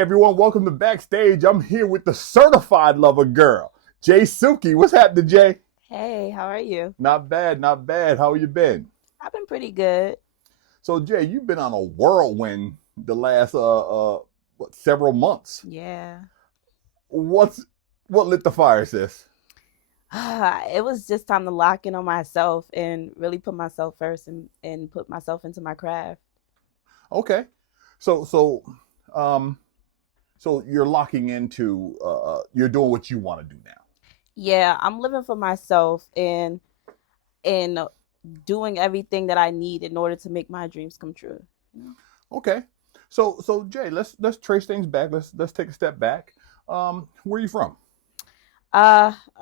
everyone, welcome to Backstage. I'm here with the certified lover girl, Jae Suki. What's happening, Jay? Hey, how are you? Not bad, not bad. How you been? I've been pretty good. So, Jay, you've been on a whirlwind the last several months. Yeah. What's what lit the fire, sis? It was just time to lock in on myself and really put myself first and put myself into my craft. Okay, so so um so you're locking into you're doing what you want to do now. Yeah, I'm living for myself and doing everything that I need in order to make my dreams come true. You know? Okay, so Jay, let's trace things back. Let's take a step back. Where are you from?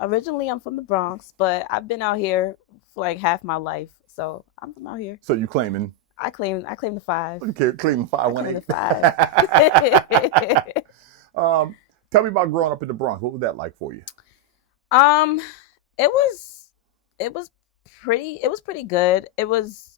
Originally I'm from the Bronx, but I've been out here for like half my life. So I'm from out here. So you claiming I claim the five. okay, claiming I five one claim the eight. five. um, tell me about growing up in the Bronx. What was that like for you? Um, it was it was pretty good. I was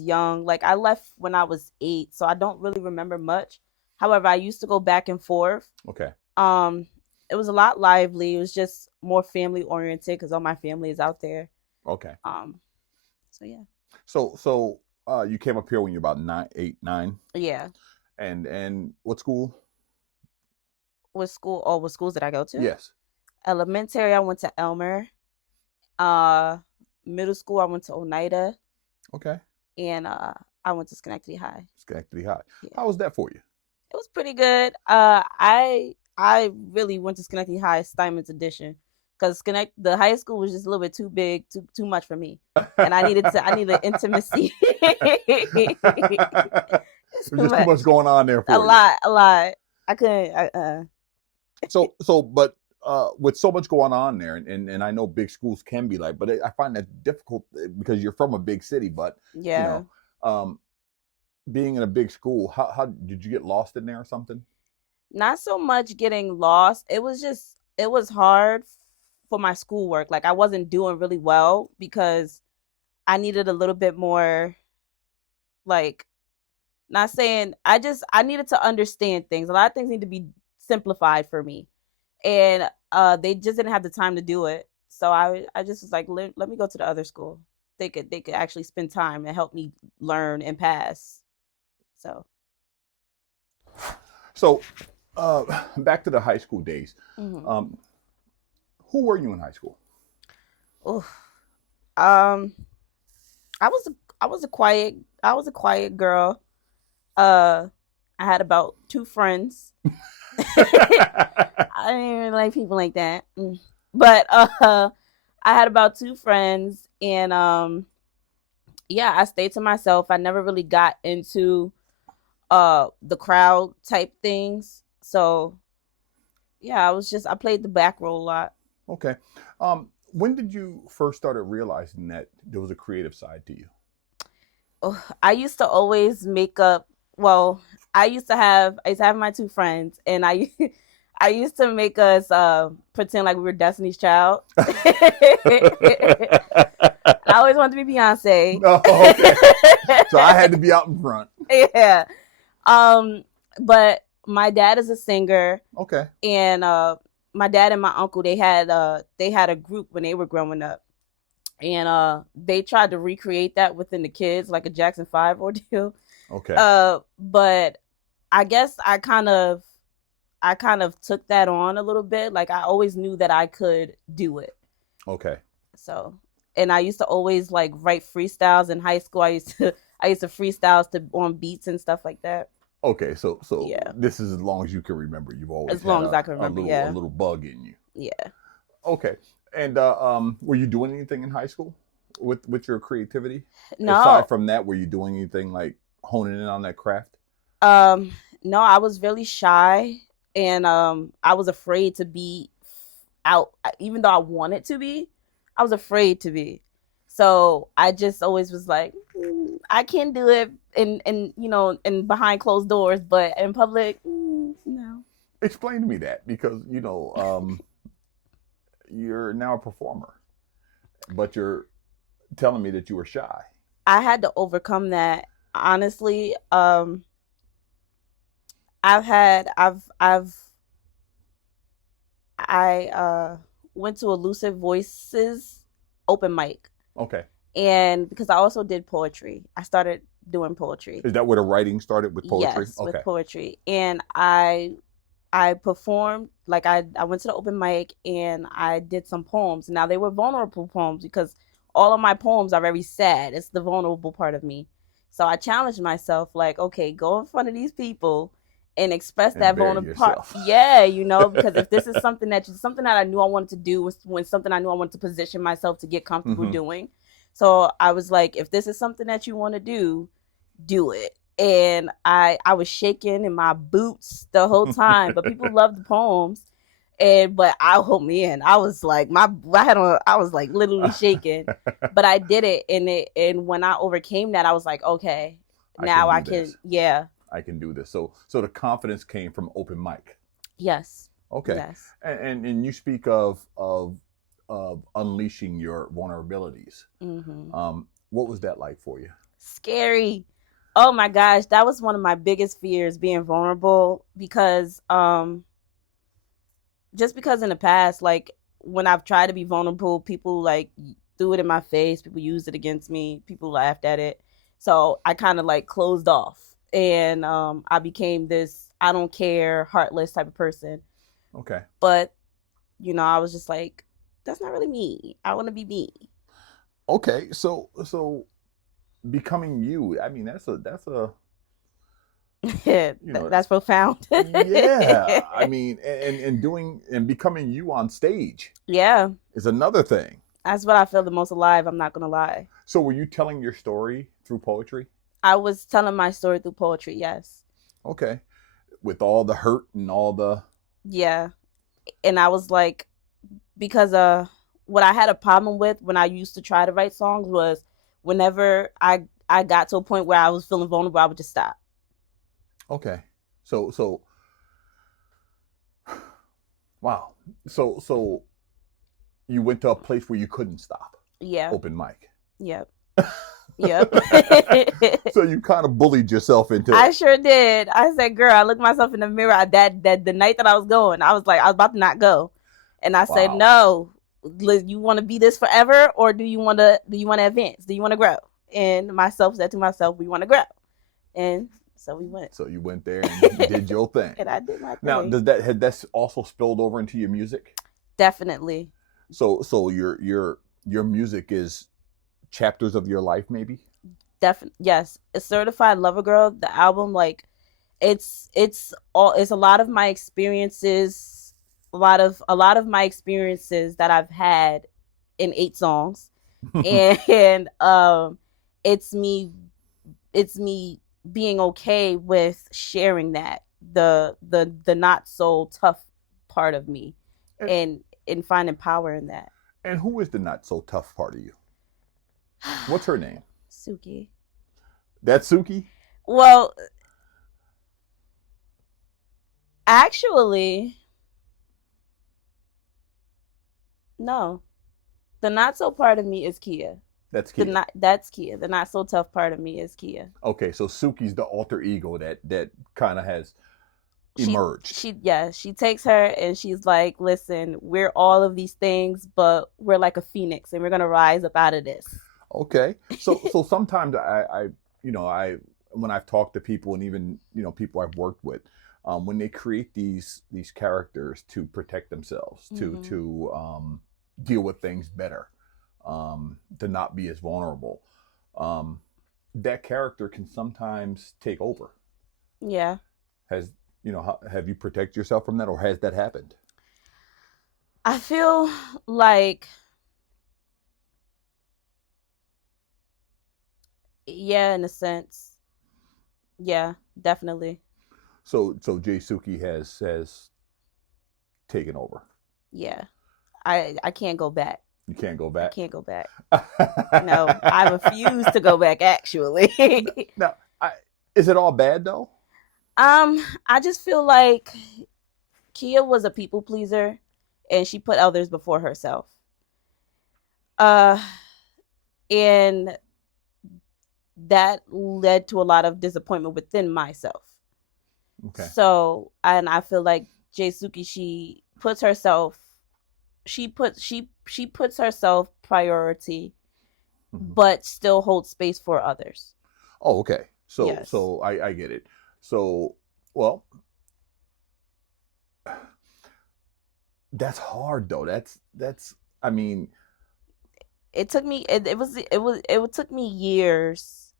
young. Like I left when I was 8, so I don't really remember much. However, I used to go back and forth. Okay, Um, it was a lot lively. It was just more family oriented because all my family is out there. okay. Um, so yeah. So you came up here when you're about 9, 8, 9, Yeah. and what school? What schools did I go to? Yes. Elementary, I went to Elmer. Uh, Middle school, I went to Oneida, Okay. and I went to Schenectady High. Schenectady High. Yeah. How was that for you? It was pretty good. I really went to Schenectady High Steinmetz edition because the high school was just a little bit too big, too much for me, and I needed intimacy. It's There's too just too much, much going on there a for you. lot, a lot. I couldn't. But with so much going on there, and I know big schools can be like, but I find that difficult because you're from a big city. But you Yeah, know, um, being in a big school, how did you get lost in there or something? not so much getting lost. It was hard for my schoolwork. Like I wasn't doing really well because I needed a little bit more like not saying I needed to understand things. A lot of things need to be simplified for me. And they just didn't have the time to do it. So I just was like, let me go to the other school. They could actually spend time and help me learn and pass. So So back to the high school days. mhm. Um, who were you in high school? Oof. Um I was a, I was a quiet girl. Uh I had about 2 friends. I didn't even like people like that. But I had about 2 friends and yeah, I stayed to myself. I never really got into the crowd type things. So yeah, I played the back role a lot. Okay. When did you first started realizing that there was a creative side to you? Oh, I used to always make up. Well, I used to have my 2 friends, and I used to make us pretend like we were Destiny's Child. I always wanted to be Beyonce. Oh, okay. So I had to be out in front. Yeah. Um, but my dad is a singer, Okay. and my dad and my uncle they had a group when they were growing up, and they tried to recreate that within the kids like a Jackson 5 ordeal. Okay. But I guess I kind of took that on a little bit. Like I always knew that I could do it. Okay. So, and I used to always like write freestyles in high school. I used to freestyles to on beats and stuff like that. Okay. So Yeah, this is as long as you can remember. You've always as had long as I can remember. a Yeah, little bug in you. yeah. Okay. And were you doing anything in high school with your creativity? Aside No, from that, were you doing anything like honing in on that craft? um, no. I was really shy, and I was afraid to be out, even though I wanted to be. I was afraid to be. So I just always was like, I can do it in in behind closed doors, but in public, no. Explain to me that because you're now a performer, but you're telling me that you were shy. I had to overcome that. Honestly, I went to Elusive Voices open mic, Okay. and because I also did poetry, I started doing poetry. Is that where the writing started with poetry? Yes, Okay. with poetry, and I performed, like I went to the open mic and I did some poems. Now they were vulnerable poems because all of my poems are very sad. It's the vulnerable part of me. So I challenged myself, like, okay, go in front of these people and express And that bury vulnerable part. yourself. Yeah, because if this is something that I knew I wanted to do, was when something I knew I wanted to position myself to get comfortable doing. So I was like, if this is something that you want to do it. And I was shaking in my boots the whole time, but people loved the poems. And but I was like I was like literally shaking, but I did it. And when I overcame that, I was like, okay, I can now I do can. this. Yeah. I can do this. So the confidence came from open mic. Yes. Okay. Yes. And you speak of unleashing your vulnerabilities. What was that like for you? Scary. Oh my gosh, that was one of my biggest fears, being vulnerable, because just because in the past, like when I've tried to be vulnerable, people like threw it in my face, people used it against me, people laughed at it. So I kind of like closed off, and I became this I don't care, heartless type of person. Okay. But I was just like, that's not really me. I want to be me. Okay. So becoming you, I mean that's a you know That's profound. yeah, I mean, and doing and becoming you on stage Yeah, is another thing. that's what I feel the most alive. I'm not gonna lie. So were you telling your story through poetry? I was telling my story through poetry. Yes. Okay. With all the hurt and all the Yeah, and I was like, because what I had a problem with when I used to try to write songs was whenever I got to a point where I was feeling vulnerable, I would just stop. okay. So wow. So you went to a place where you couldn't stop. Yeah. Open mic. Yep. Yep. So you kind of bullied yourself into I it. sure did. I said, girl, I looked myself in the mirror. That the night that I was going, I was like, I was about to not go, and I said, Wow. no. You want to be this forever, or do you want to advance? Do you want to grow? And myself said to myself, we want to grow, and so we went. So you went there and did your thing. And I did my Now, thing. had that also spilled over into your music? Definitely. So your music is chapters of your life, maybe? Yes. A Certified Lover Girl, the album, like it's a lot of my experiences, a lot of my experiences that I've had in 8 songs. And it's me it's me being okay with sharing that, the not so tough part of me, and, and finding power in that. and who is the not so tough part of you? What's her name? Suki. That's Suki? Well, actually, no. The not so part of me is Kia. That's Kia. That's Kia. The not so tough part of me is Kia. Okay, so Suki's the alter ego that kind of has emerged. She takes her and she's like, listen, we're all of these things, but we're like a phoenix and we're gonna rise up out of this. Okay, so sometimes I when I've talked to people and even people I've worked with, when they create these characters to protect themselves, to deal with things better, to not be as vulnerable, that character can sometimes take over. Yeah. Have you protected yourself from that, or has that happened? I feel like, yeah, in a sense. Yeah, definitely. So Jae Suki has taken over. Yeah. I can't go back. You can't go I back. can't go back. No, I refuse to go back, actually. Now, is it all bad though? I just feel like Kia was a people pleaser and she put others before herself. Uh and that led to a lot of disappointment within myself. Okay. So, and I feel like Jae Suki, she puts herself, she puts herself priority, Hmm. but still holds space for others. Oh, okay. So Yes. so I get it. So well, that's hard though. That's I mean, It took me. It took me years.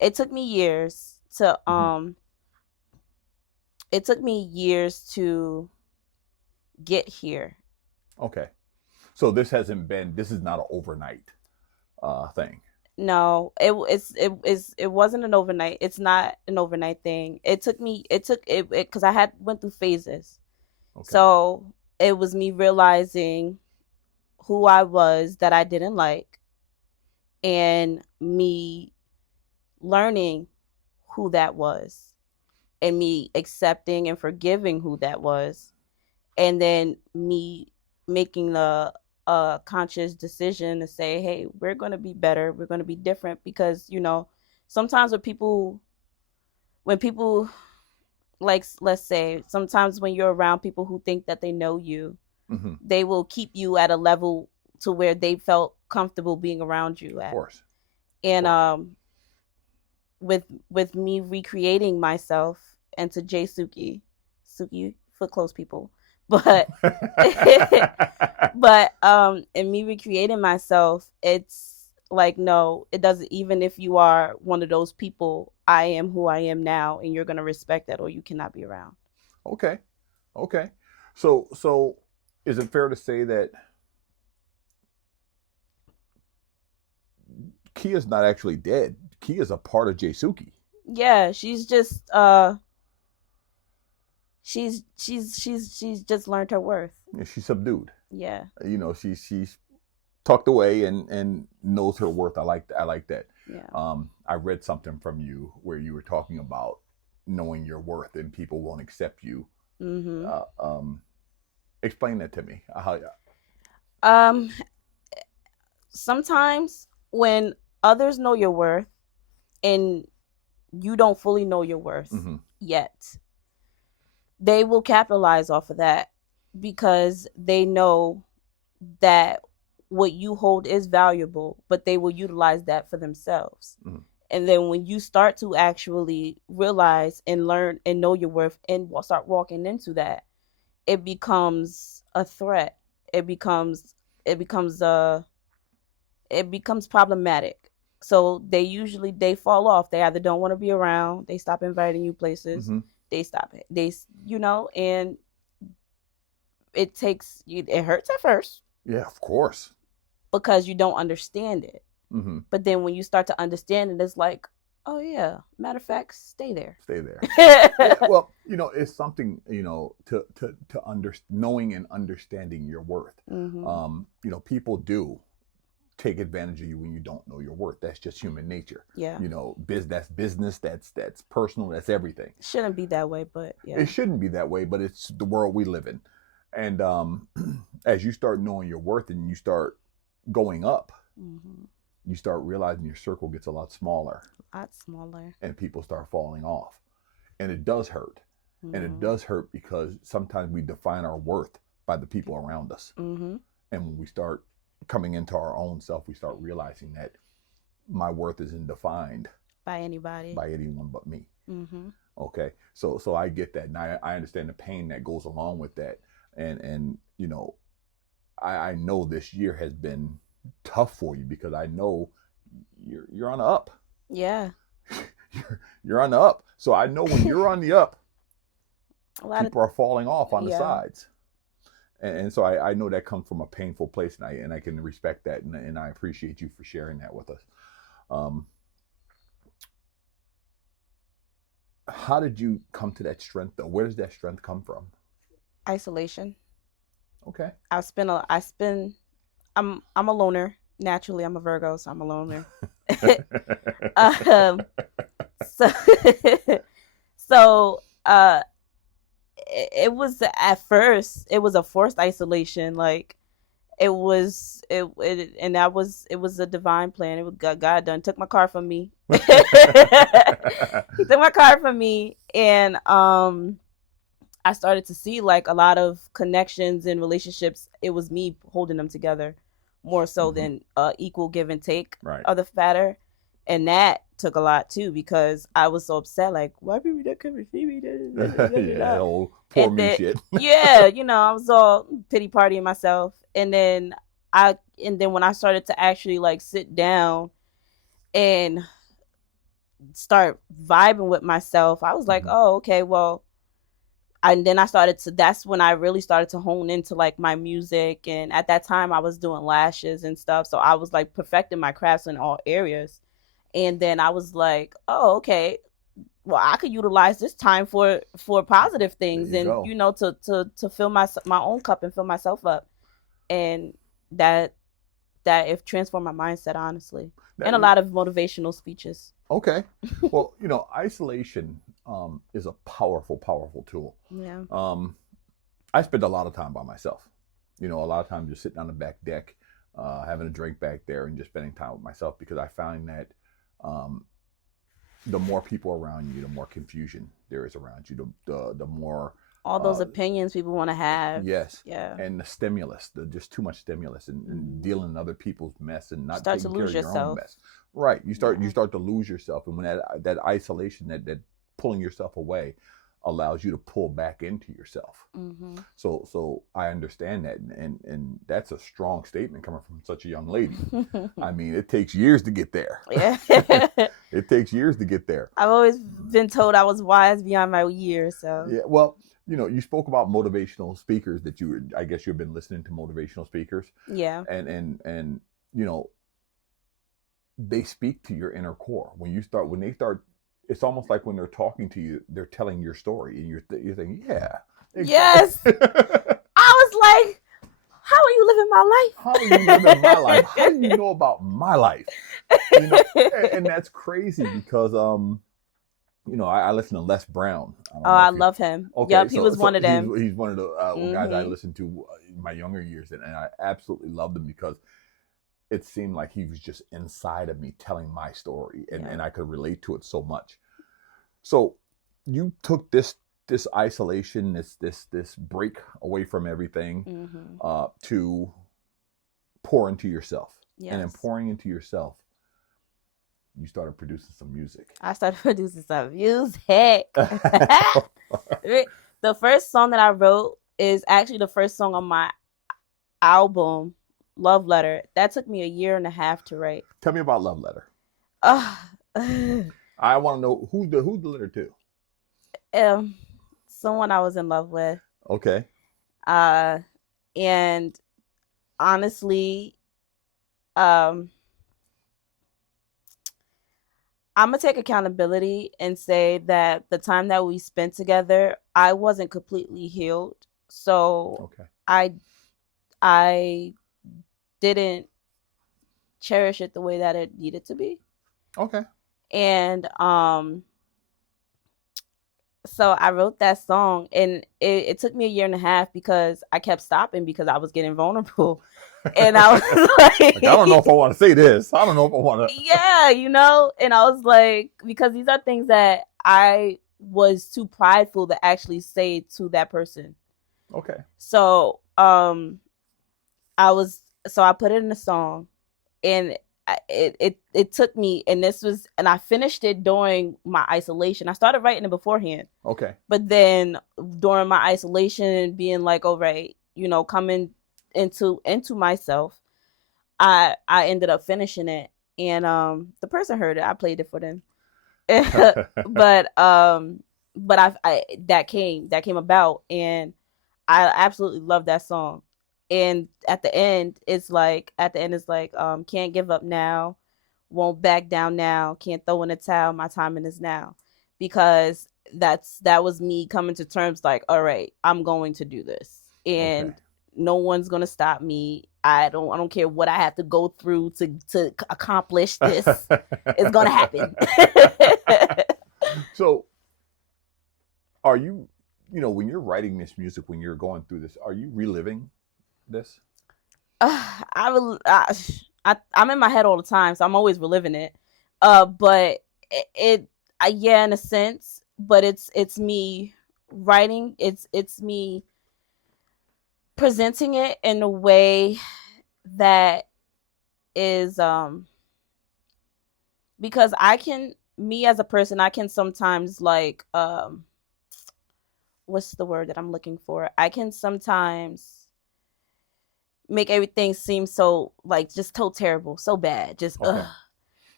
It took me years to mhm. It took me years to get here. Okay. So this is not an overnight thing. No, it wasn't an overnight. It's not an overnight thing. It took it because I had went through phases. Okay. So it was me realizing who I was that I didn't like, and me learning who that was, and me accepting and forgiving who that was, and then me making a conscious decision to say, hey, we're going to be better, we're going to be different, because sometimes when people, like, let's say, sometimes when you're around people who think that they know you, Hmm. they will keep you at a level to where they felt comfortable being around you Of at. course. Of And course. with me recreating myself into Jae Suki, Suki for close people, but but and me recreating myself, it's like, no, it doesn't. Even if you are one of those people, I am who I am now, and you're gonna respect that, or you cannot be around. Okay. Okay. So is it fair to say that Kia's not actually dead? Kia's a part of Jae? Yeah, she's just she's just learned her worth. Yeah, she's subdued. Yeah. She's tucked away and knows her worth. I like that. Yeah. I read something from you where you were talking about knowing your worth and people won't accept you. Mhm. Uh, um, Explain that to me. How? Um Sometimes when others know your worth and you don't fully know your worth Mm-hmm. yet, they will capitalize off of that because they know that what you hold is valuable, but they will utilize that for themselves. Mm-hmm. And then when you start to actually realize and learn and know your worth and start walking into that, it becomes a threat. It becomes it becomes it becomes problematic. So they fall off. They either don't want to be around, they stop inviting you places, Mm-hmm. they stop it. And it hurts at first Yeah, of course. because you don't understand it. Mm-hmm. But then when you start to understand it, it's like, oh yeah, matter of fact, stay there. Stay there. Yeah, well, it's something to knowing and understanding your worth. Mm-hmm. People do take advantage of you when you don't know your worth. That's just human nature. Yeah. That's business. That's personal. That's everything. Shouldn't be that way, but yeah. It shouldn't be that way, but it's the world we live in. And as you start knowing your worth and you start going up, Mm-hmm. you start realizing your circle gets a lot smaller. A lot smaller. And people start falling off. And it does hurt. Mm-hmm. And it does hurt because sometimes we define our worth by the people around us. Mm-hmm. And when we start coming into our own self, we start realizing that my worth isn't defined by anybody, by anyone but me. Mm-hmm. Okay, so I get that, and I understand the pain that goes along with that, and I know this year has been tough for you because I know you're on the up. Yeah. you're on the up. So I know when you're on the up, people are falling off on the sides. And so I know that comes from a painful place, and I can respect that, and I appreciate you for sharing that with us. How did you come to that strength, though? Where does that strength come from? Isolation. Okay. I'm a loner. Naturally, I'm a Virgo, so I'm a loner. um, so, so it was, at first, it was a forced isolation. Like, it was a divine plan. It was God done took my car from me. He took my car from me, And I started to see like a lot of connections and relationships. It was me holding them together more so than equal give and take Right. of the fatter. And that took a lot too because I was so upset. Like, why people that come and see me? Yeah, old poor And me then, shit. yeah, you know, I was all pity partying myself. And then when I started to actually like sit down and start vibing with myself, I was like, oh, okay, well, and then that's when I really started to hone into like my music. And at that time I was doing lashes and stuff. So I was like perfecting my crafts in all areas. And then I was like, oh, okay, well, I could utilize this time for positive things and, go. you know, to fill my own cup and fill myself up. And that it transformed my mindset, honestly. And a lot of motivational speeches. Okay. Well, you know, isolation is a powerful, powerful tool. Yeah. I spend a lot of time by myself. You know, a lot of time just sitting on the back deck, having a drink back there and just spending time with myself because I find that the more people around you, the more confusion there is around you, the more all those opinions people want to have. Yes. Yeah. And the stimulus, just too much stimulus and dealing in other people's mess and not taking care of your own mess. Right. You start to lose yourself. And when that isolation, that pulling yourself away allows you to pull back into yourself. So I understand that. And that's a strong statement coming from such a young lady. I mean, it takes years to get there. Yeah. It takes years to get there. I've always been told I was wise beyond my years. So yeah, well, you know, you spoke about motivational speakers that I guess you've been listening to motivational speakers. Yeah. And you know, they speak to your inner core. When they start, it's almost like when they're talking to you, they're telling your story and you're thinking, yeah. Exactly. Yes. I was like, how are you living my life? How are you living my life? How do you know about my life? You know, and that's crazy because you know, I listen to Les Brown. I love him. Okay, yep, he was one of them. He's one of the guys I listened to in my younger years, and I absolutely loved him because it seemed like he was just inside of me telling my story, and I could relate to it so much. So you took this isolation, this break away from everything, to pour into yourself, and in pouring into yourself, you started producing some music. I started producing some music. The first song that I wrote is actually the first song on my album, Love Letter. That took me 1.5 years to write. Tell me about Love Letter. I want to know who's the letter to. Someone I was in love with. Okay. And honestly, I'm going to take accountability and say that the time that we spent together, I wasn't completely healed. So I didn't cherish it the way that it needed to be. Okay. And so I wrote that song, and it took me 1.5 years because I kept stopping because I was getting vulnerable. And I was like, I don't know if I want to say this. I don't know if I want to. Yeah, you know, and I was like, because these are things that I was too prideful to actually say to that person. Okay. So I put it in a song, and it took me, and I finished it during my isolation. I started writing it beforehand. Okay. But then during my isolation and being like, all right, you know, coming into myself, I ended up finishing it, and the person heard it. I played it for them. but that came about, and I absolutely love that song. And at the end it's like can't give up now, won't back down now, can't throw in a towel, my timing is now. Because that was me coming to terms like, all right, I'm going to do this, and no one's gonna stop me. I don't care what I have to go through to accomplish this. It's gonna happen. So are you when you're writing this music, when you're going through this, are you reliving this? I'm in my head all the time, so I'm always reliving it. But it in a sense, but it's me writing, it's me presenting it in a way that is because I can, me as a person, I can sometimes like what's the word that I'm looking for? I can sometimes make everything seem so like just so terrible, so bad, just Okay.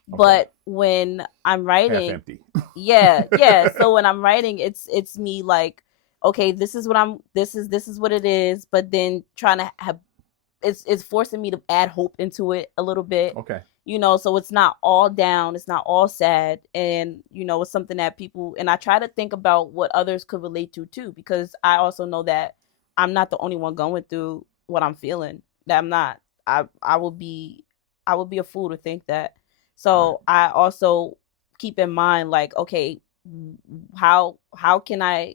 But when I'm Half writing, empty. yeah. So when I'm writing, it's me like, okay, this is what this is what it is, but then trying to have it's forcing me to add hope into it a little bit. Okay. So it's not all down, it's not all sad, and it's something that people, and I try to think about what others could relate to too, because I also know that I'm not the only one going through what I'm feeling. That I'm not. I will be a fool to think that. Right. So I also keep in mind like, okay, how can I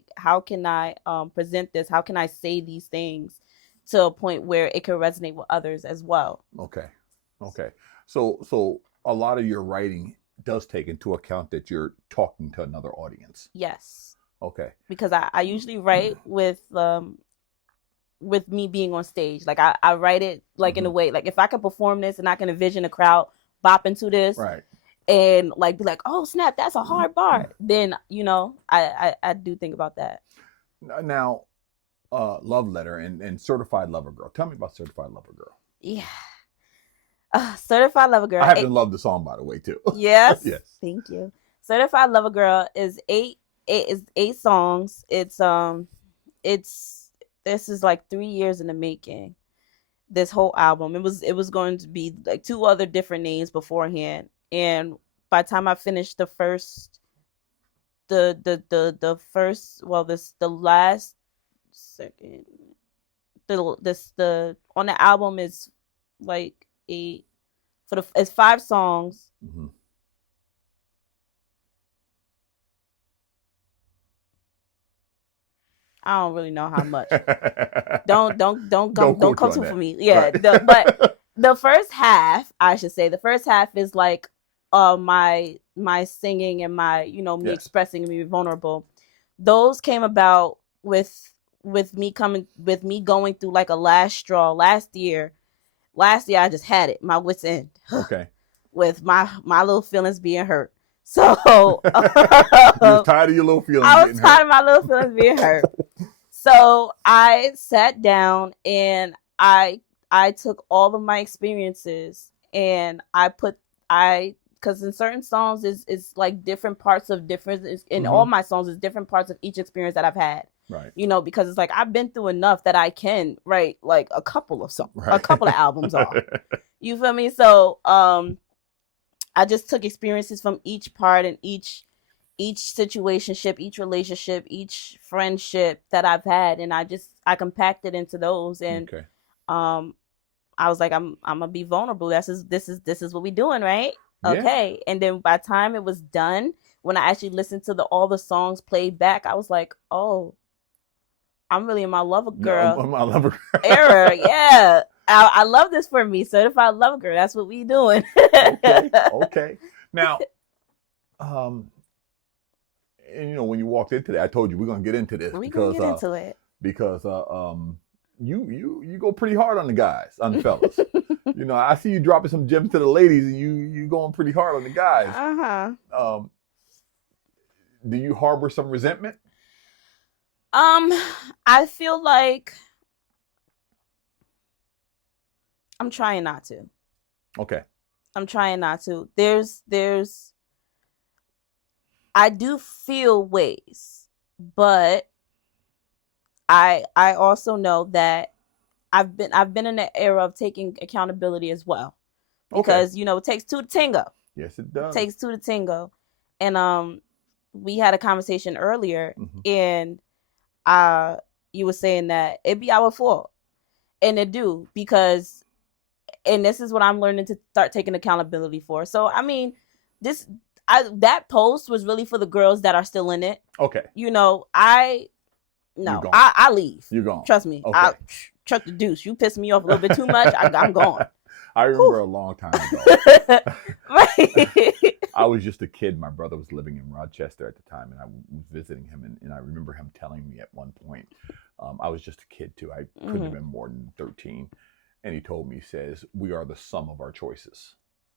present this? How can I say these things to a point where it can resonate with others as well? Okay. Okay. So a lot of your writing does take into account that you're talking to another audience. Yes. Okay. Because I usually write with me being on stage. Like I write it like in a way, like if I could perform this and I can envision a crowd bopping to this, Right. and like be like, oh snap, that's a hard bar, then I do think about that. Now, Love Letter and Certified Lover Girl. Tell me about Certified Lover Girl. Yeah. Certified Lover Girl. I happen to love the song, by the way, too. Yes. Yes. Thank you. Certified Lover Girl is eight songs. It's this is like 3 years in the making. This whole album. It was going to be like two other different names beforehand. And by the time I finished the first the first, well, this the last second, the on the album is like it's 5 songs. Mm-hmm. I don't really know how much. Don't Don't come too for me. Yeah, Right. but the first half, I should say, the first half is like my singing and my me Yes. expressing and being vulnerable. Those came about with me going through like a last straw last year. Last year I just had it, my wits end. Okay. With my little feelings being hurt. So You was tired of your little feelings. I was tired of my little feelings being hurt. So I sat down and I took all of my experiences and because in certain songs is like different parts of different, in all my songs is different parts of each experience that I've had. Right. Because it's like I've been through enough that I can write like a couple of songs, a couple of albums off. You feel me? So I just took experiences from each part and each situationship, each relationship, each friendship that I've had, and I compacted into those, and Okay. I was like, I'm gonna be vulnerable. This is what we doing, right? Yeah. Okay. And then by the time it was done, when I actually listened to all the songs played back, I was like, oh, I'm really in my Lover Girl my Lover Girl era. Yeah. I love this for me. Certified Lover Girl. That's what we doing. Okay. Now, and when you walked into that, I told you we're gonna get into this We're gonna get into it. Because you go pretty hard on the guys, on the fellas. I see you dropping some gems to the ladies, and you going pretty hard on the guys. Do you harbor some resentment? I feel like I'm trying not to. Okay. I'm trying not to. I do feel ways, but I also know that I've been in the era of taking accountability as well, because it takes two to tango. Yes, it does. It takes two to tango, and we had a conversation earlier, and you were saying that it be our fault, and it do, because, and this is what I'm learning to start taking accountability for. So I mean, that post was really for the girls that are still in it. Okay. I leave. You're gone. Trust me. Okay. I chuck the deuce. You piss me off a little bit too much, I'm gone. I remember a long time ago. Right. I was just a kid. My brother was living in Rochester at the time, and I was visiting him. And I remember him telling me at one point, I was just a kid too. I couldn't have been more than 13. And he told me, he says, we are the sum of our choices.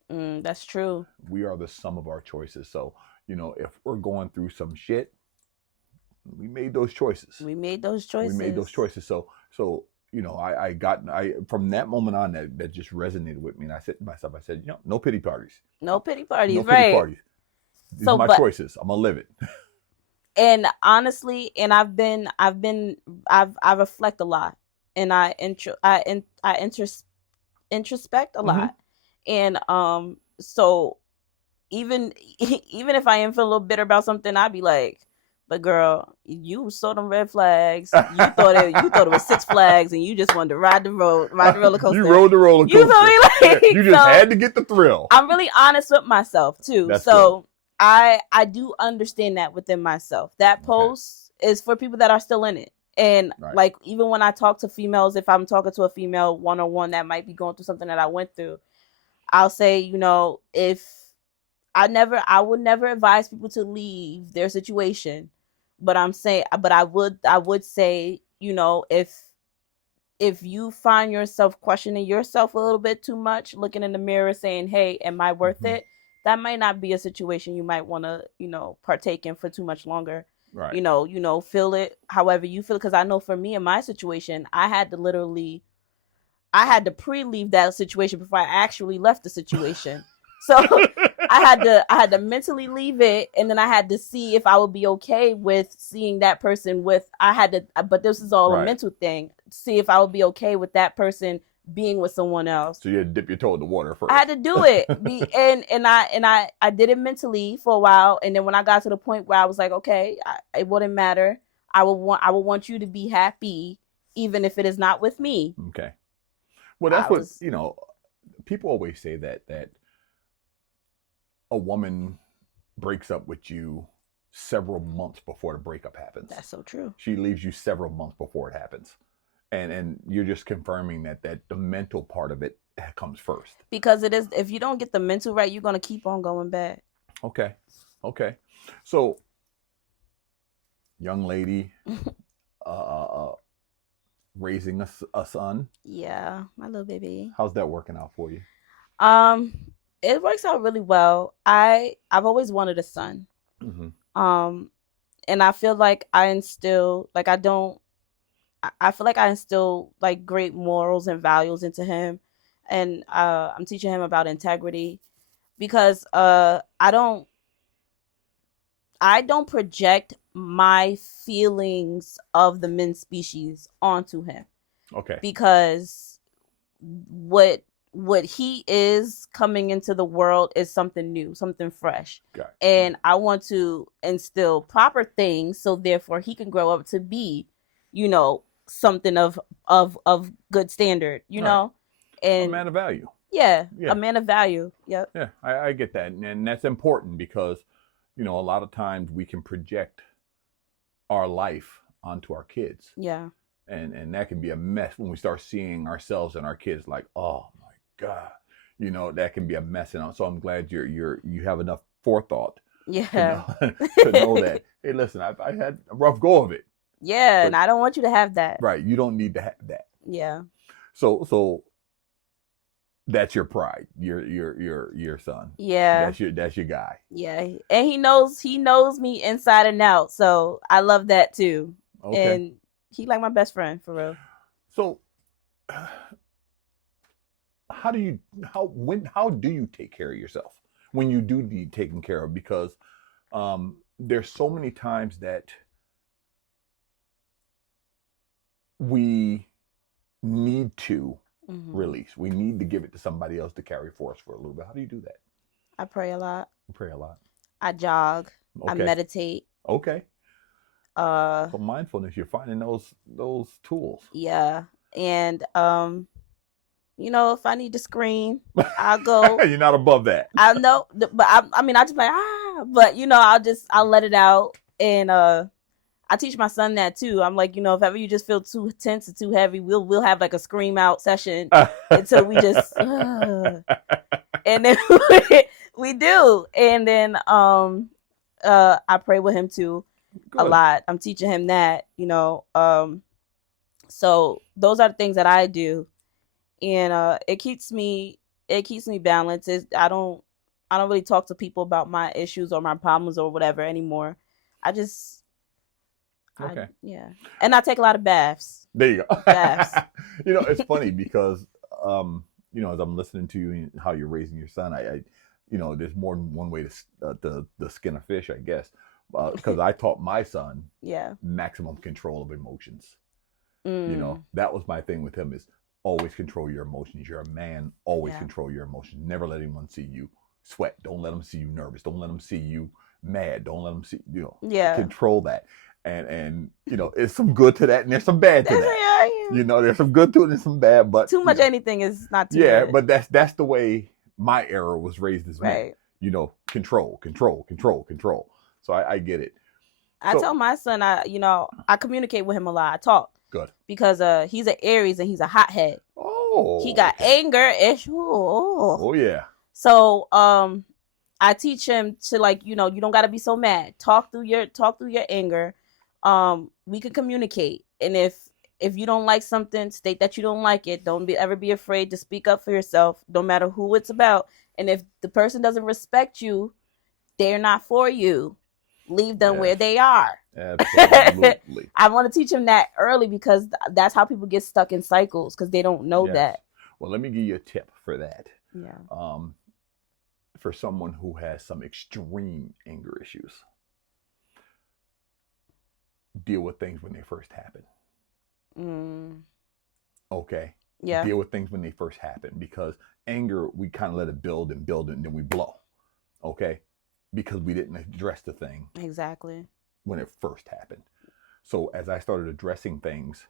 That's true. We are the sum of our choices. So, you know, if we're going through some shit, we made those choices. We made those choices. So, you know, I from that moment on, that just resonated with me. And I said to myself, I said, you know, no pity parties. No pity parties, no right? Pity parties. These are my choices. I'm gonna live it. And honestly, and I've reflect a lot, and I introspect a lot, and so even if I am feeling a little bitter about something, I'd be like, but girl, you saw them red flags. You thought it was Six Flags, and you just wanted to ride the roller coaster. You rode the roller coaster. You know what I mean? Like, you just had to get the thrill. I'm really honest with myself too. That's so good. I do understand that within myself. That post is for people that are still in it. And like, even when I talk to females, if I'm talking to a female one-on-one that might be going through something that I went through, I'll say, you know, I would never advise people to leave their situation. But I would say, you know, if you find yourself questioning yourself a little bit too much, looking in the mirror saying, hey, am I worth it? That might not be a situation you might want to, you know, partake in for too much longer. Right. You know, feel it however you feel. Because I know for me in my situation, I had to pre-leave that situation before I actually left the situation. So I had to mentally leave it, and then I had to see if I would be okay with seeing that person but this is all a mental thing. See if I would be okay with that person being with someone else. So you had to dip your toe in the water first. I had to do it. And I did it mentally for a while, and then when I got to the point where I was like, okay, it wouldn't matter. I would want you to be happy, even if it is not with me. Okay. Well, that's you know, people always say that a woman breaks up with you several months before the breakup happens. That's so true. She leaves you several months before it happens. And you're just confirming that the mental part of it comes first. Because it is, if you don't get the mental right, you're going to keep on going back. Okay. So, young lady, raising a son. Yeah, my little baby. How's that working out for you? It works out really well. I've always wanted a son. And I feel like I feel like I instill like great morals and values into him. And I'm teaching him about integrity, because I don't project my feelings of the men species onto him. Okay. Because what he is coming into the world is something new, something fresh. And I want to instill proper things, so therefore he can grow up to be, you know, something of good standard, you know, and a man of value. Yeah, a man of value. Yep. Yeah, I get that, and that's important, because, you know, a lot of times we can project our life onto our kids. Yeah. And that can be a mess when we start seeing ourselves and our kids like, oh my God, you know, that can be a mess. And so I'm glad you have enough forethought. Yeah. To know that, hey, listen, I had a rough go of it. Yeah, and I don't want you to have that. Right, you don't need to have that. Yeah. So that's your pride, your son. Yeah. That's your guy. Yeah, and he knows me inside and out, so I love that too. Okay. And he like my best friend, for real. So how do you take care of yourself when you do need taken care of? Because there's so many times that we need to release. We need to give it to somebody else to carry for us for a little bit. How do you do that? I pray a lot. You pray a lot. I jog. Okay. I meditate. Okay. So mindfulness, you're finding those tools. Yeah. And you know, if I need to scream, I'll go. You're not above that. I know, but I mean, I just like, but you know, I'll let it out, and I teach my son that too. I'm like, if ever you just feel too tense or too heavy, we'll have like a scream out session until we just, and then we do, and then I pray with him too a lot. I'm teaching him that, so those are the things that I do, and it keeps me balanced. I don't really talk to people about my issues or my problems or whatever anymore. I just Okay. And I take a lot of baths. There you go. Baths. It's funny because as I'm listening to you and how you're raising your son, I there's more than one way to skin a fish, I guess. Because I taught my son maximum control of emotions. That was my thing with him, is always control your emotions. You're a man, always control your emotions. Never let anyone see you sweat. Don't let them see you nervous. Don't let them see you mad. Don't let them see, control that. And there's some good to that and there's some bad to that. There's some good to it and some bad, but too much anything is not too good. But that's the way my era was raised as well. Control. So I get it. I tell my son, I communicate with him a lot. I talk. Good. Because he's an Aries and he's a hothead. Oh. He got anger issues. Oh yeah. So I teach him to you don't gotta be so mad. Talk through your anger. We can communicate. And if you don't like something, state that you don't like it. Don't ever be afraid to speak up for yourself, no matter who it's about. And if the person doesn't respect you, they're not for you. Leave them where they are. Absolutely. I want to teach them that early because that's how people get stuck in cycles, because they don't know that. Well, let me give you a tip for that. Yeah. For someone who has some extreme anger issues, deal with things when they first happen. Okay. Yeah. Deal with things when they first happen, because anger, we kind of let it build and then we blow. Okay. Because we didn't address the thing exactly when it first happened. So as I started addressing things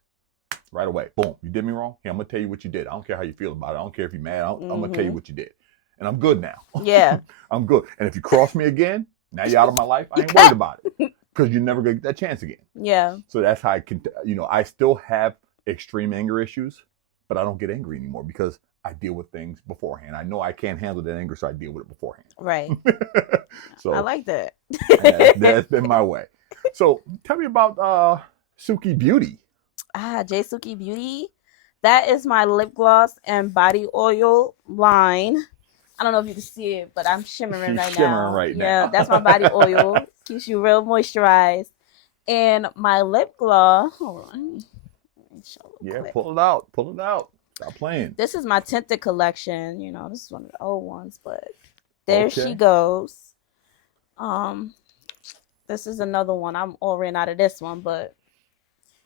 right away, boom, you did me wrong. Hey, I'm gonna tell you what you did. I don't care how you feel about it. I don't care if you're mad. I'm gonna tell you what you did, and I'm good now. Yeah. I'm good. And if you cross me again, now you're out of my life. I ain't worried about it, because you're never gonna get that chance again. Yeah. So that's how I can. I still have extreme anger issues, but I don't get angry anymore because I deal with things beforehand. I know I can't handle that anger, so I deal with it beforehand. Right. So I like that. that's been my way. So tell me about Suki Beauty. Jae Suki Beauty. That is my lip gloss and body oil line. I don't know if you can see it, but I'm shimmering right now. Yeah, that's my body oil. Keeps you real moisturized. And my lip gloss. Hold on. Let me show quick. Pull it out. Stop playing. This is my tinted collection. This is one of the old ones, but there she goes. This is another one. I'm all ran out of this one, but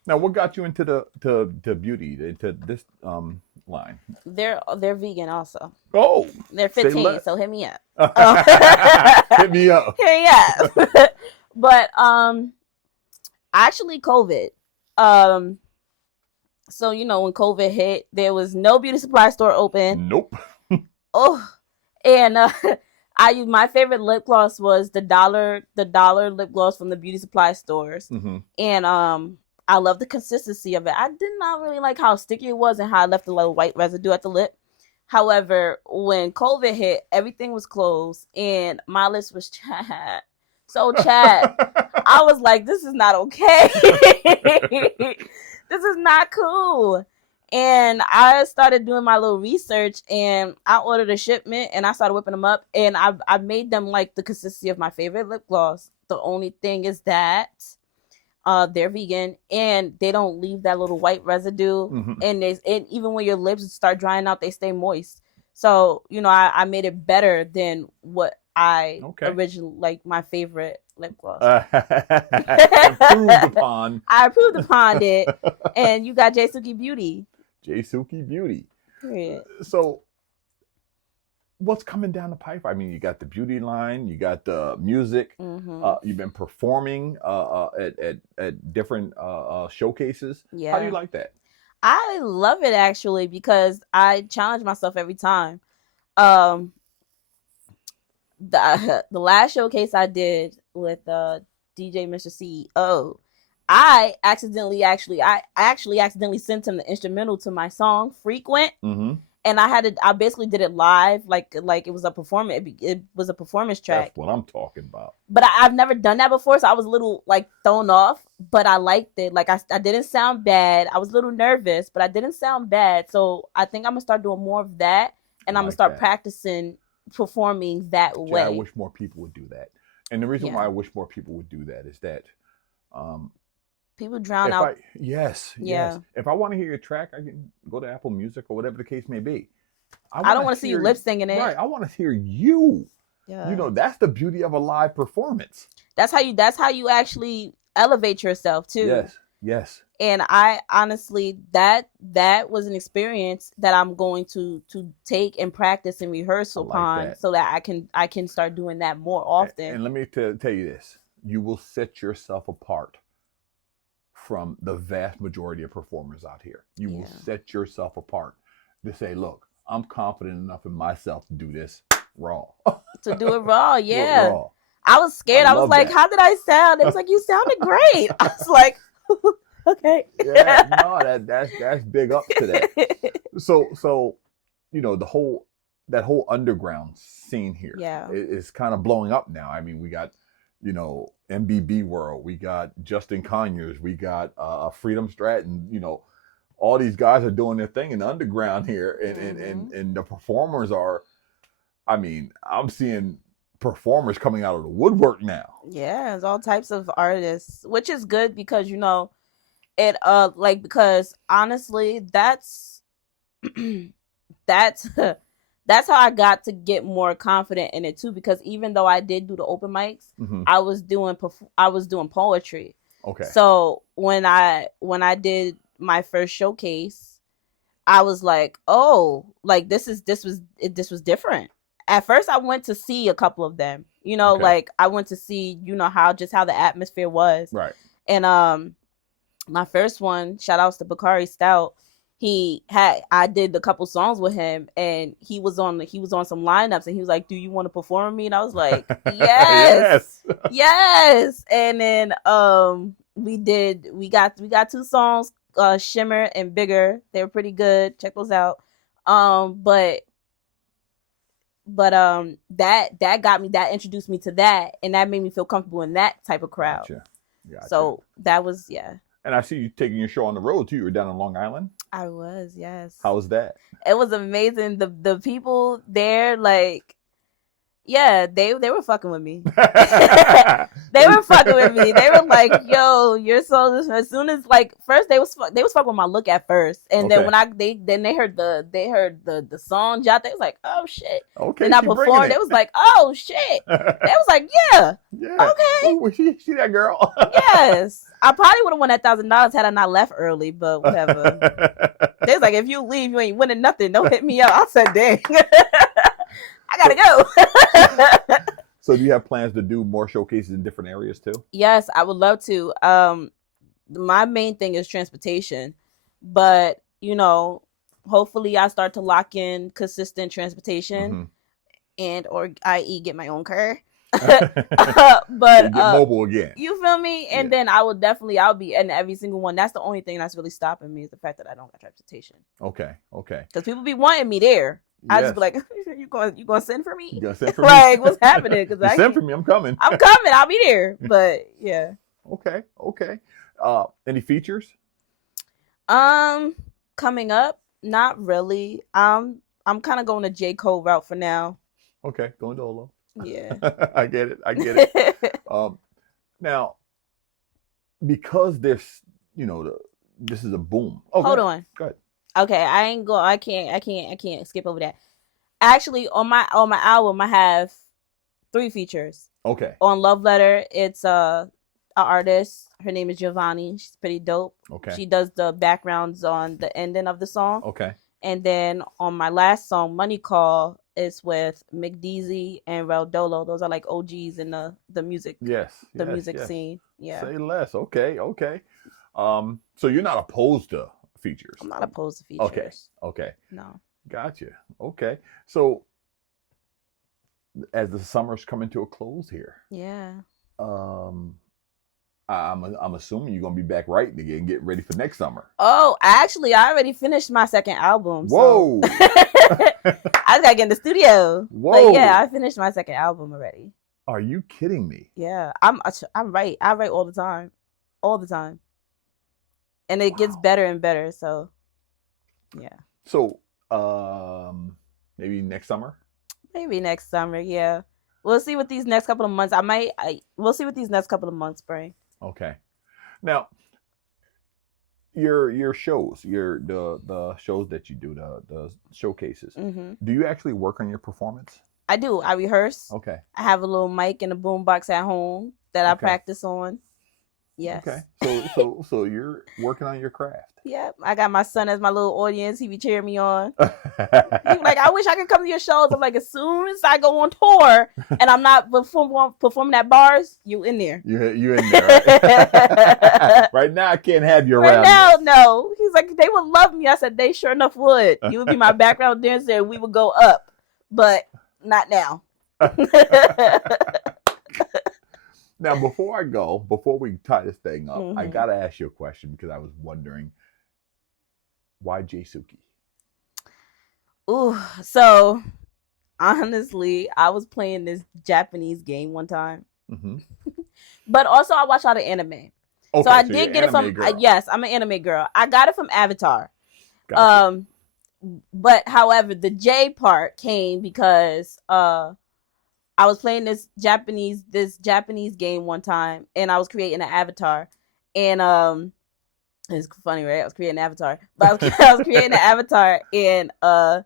now what got you into the beauty, into this line? They're vegan also. Oh, they're 15, so hit me up. Hit me up. But actually COVID. So when COVID hit, there was no beauty supply store open. Nope. And my favorite lip gloss was the dollar lip gloss from the beauty supply stores. Mm-hmm. And I love the consistency of it. I did not really like how sticky it was and how I left a little white residue at the lip. However, when COVID hit, everything was closed and my lips was chapped. So chapped. I was like, this is not okay. This is not cool. And I started doing my little research and I ordered a shipment and I started whipping them up and I made them like the consistency of my favorite lip gloss. The only thing is that they're vegan and they don't leave that little white residue. Mm-hmm. And even when your lips start drying out, they stay moist. So, I made it better than what I originally, like my favorite lip gloss. Improved upon. I improved upon it. And you got Jae Suki Beauty. Jae Suki Beauty. Yeah. So what's coming down the pipe? I mean, you got the beauty line, you got the music. Mm-hmm. You've been performing at different showcases. Yeah. How do you like that? I love it actually because I challenge myself every time. The last showcase I did with DJ Mr. CEO, I actually accidentally sent him the instrumental to my song Frequent. Mm-hmm. And I basically did it live, like it was a performance. It was a performance track. That's what I'm talking about. But I've never done that before, so I was a little like thrown off. But I liked it. Like I didn't sound bad. I was a little nervous, but I didn't sound bad. So I think I'm gonna start doing more of that, and I'm gonna start practicing performing that way. I wish more people would do that. And the reason why I wish more people would do that is that people drown out. Yes. If I want to hear your track, I can go to Apple Music or whatever the case may be. I don't want to see you lip singing it. Right. I want to hear you. Yeah. You know, that's the beauty of a live performance. That's how you actually elevate yourself too. Yes. And I honestly, that was an experience that I'm going to take and practice and rehearse upon, so that I can start doing that more often. And let me tell you this: you will set yourself apart from the vast majority of performers out here. You will set yourself apart to say, look, I'm confident enough in myself to do this raw. To do it raw, yeah. Raw. I was scared. I was like, how did I sound? It was like, you sounded great. I was like, okay. Yeah, no, that's big up to that. So, you know, that whole underground scene here is kind of blowing up now. I mean, we got, you know, MBB World, we got Justin Conyers, we got Freedom Stratton, you know, all these guys are doing their thing in the underground here, and the performers are, I mean, I'm seeing performers coming out of the woodwork now. Yeah, there's all types of artists, which is good because, you know, it because honestly, that's that's how I got to get more confident in it too, because even though I did do the open mics, I was doing poetry. Okay. So when I did my first showcase, I was like, oh, like this was different. At first I went to see a couple of them, you know, like I went to see, you know, how the atmosphere was. Right. And my first one, shout outs to Bakari Stout, I did a couple songs with him, and he was on some lineups, and he was like, do you want to perform with me? And I was like, yes. And then we got two songs, Shimmer and Bigger. They were pretty good. Check those out. But that introduced me to that, and that made me feel comfortable in that type of crowd. Gotcha. So that was And I see you taking your show on the road too. You were down in Long Island. I was, yes. How was that? It was amazing. The people there, like, yeah, they were fucking with me. They were fucking with me. They were like, "Yo, you're so." As soon as, like, first they was fucking with my look at first, and then when they heard the song drop, they was like, "Oh shit!" Okay. And I performed. They was like, "Oh shit!" They was like, "Yeah, okay." Ooh, she that girl. Yes, I probably would have won $1,000 had I not left early, but whatever. They was like, "If you leave, you ain't winning nothing. Don't hit me up." I said, "Dang." I gotta go. So do you have plans to do more showcases in different areas too? Yes, I would love to. My main thing is transportation, but, you know, hopefully I start to lock in consistent transportation, and or i.e. get my own car. But get mobile again. You feel me? And then I'll be in every single one. That's the only thing that's really stopping me, is the fact that I don't got transportation. Okay. Because people be wanting me there. I just be like, you going to send for me? You going to send for me? Like, what's happening? Because send for me. I'm coming. I'll be there. But yeah. Okay. Any features? Coming up, not really. I'm kind of going the J. Cole route for now. Okay, going dolo. Yeah. I get it. Now, because this is a boom. Oh, hold on. Go ahead. Okay, I can't skip over that. Actually, on my album, I have 3 features. Okay. On Love Letter, it's an artist. Her name is Giovanni. She's pretty dope. Okay. She does the backgrounds on the ending of the song. Okay. And then on my last song, Money Call, is with McDeezy and Reldolo. Those are like OGs in the music. Music scene. Yeah. Say less. Okay. So you're not opposed to features? I'm not opposed to features. Okay. No. Gotcha. Okay. So as the summer's coming to a close here. Yeah. I'm assuming you're gonna be back writing again, get ready for next summer. Oh, actually, I already finished my second album. Whoa! So I just gotta get in the studio. Whoa! But yeah, I finished my second album already. Are you kidding me? Yeah, I'm right. I write all the time, and it gets better and better. So yeah. So maybe next summer. Maybe next summer. Yeah, we'll see what these next couple of months. We'll see what these next couple of months bring. Okay. Now, your shows, the shows that you do, the showcases. Mm-hmm. Do you actually work on your performance? I do. I rehearse. Okay. I have a little mic and a boombox at home that I practice on. Yes. Okay. So you're working on your craft. Yeah. I got my son as my little audience. He be cheering me on. He be like, I wish I could come to your shows. I'm like, as soon as I go on tour and I'm not performing at bars, you in there. You in there. Right? Right now, I can't have you around. Right now, no. He's like, they would love me. I said, they sure enough would. You would be my background dancer and we would go up. But not now. Now, before we tie this thing up, Mm-hmm. I got to ask you a question because I was wondering, why Jae Suki? Ooh, so honestly, I was playing this Japanese game one time. Mm-hmm. But also I watch a lot of anime. Okay, so I did get it from yes, I'm an anime girl. I got it from Avatar. Gotcha. But however, the J part came because I was playing this Japanese game one time and I was creating an avatar. And it's funny, right? I was creating an avatar. But I was creating an avatar and I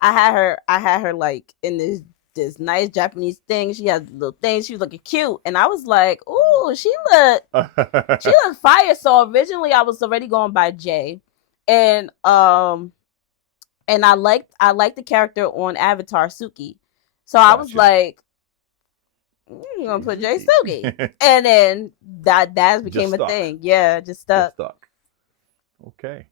had her like in this nice Japanese thing. She had little things. She was looking cute. And I was like, ooh, she looked fire. So originally I was already going by Jay. And I liked the character on Avatar, Suki. So I was like, you're gonna put Jae Suki. And then that became a thing. Yeah, just stuck. Okay.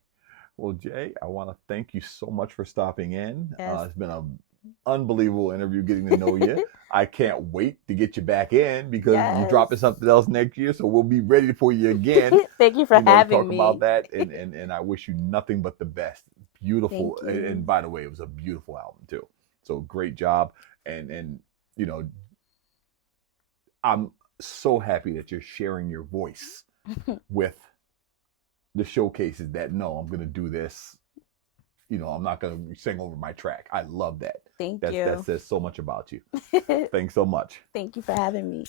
Well, Jay, I want to thank you so much for stopping in. Yes. It's been an unbelievable interview getting to know you. I can't wait to get you back in because you're dropping something else next year. So we'll be ready for you again. Thank you for having me. Talk about that. And I wish you nothing but the best. Beautiful. And by the way, it was a beautiful album too. So great job. And you know, I'm so happy that you're sharing your voice with the showcases that no, I'm going to do this. You know, I'm not going to sing over my track. I love that. Thank you. That says so much about you. Thanks so much. Thank you for having me.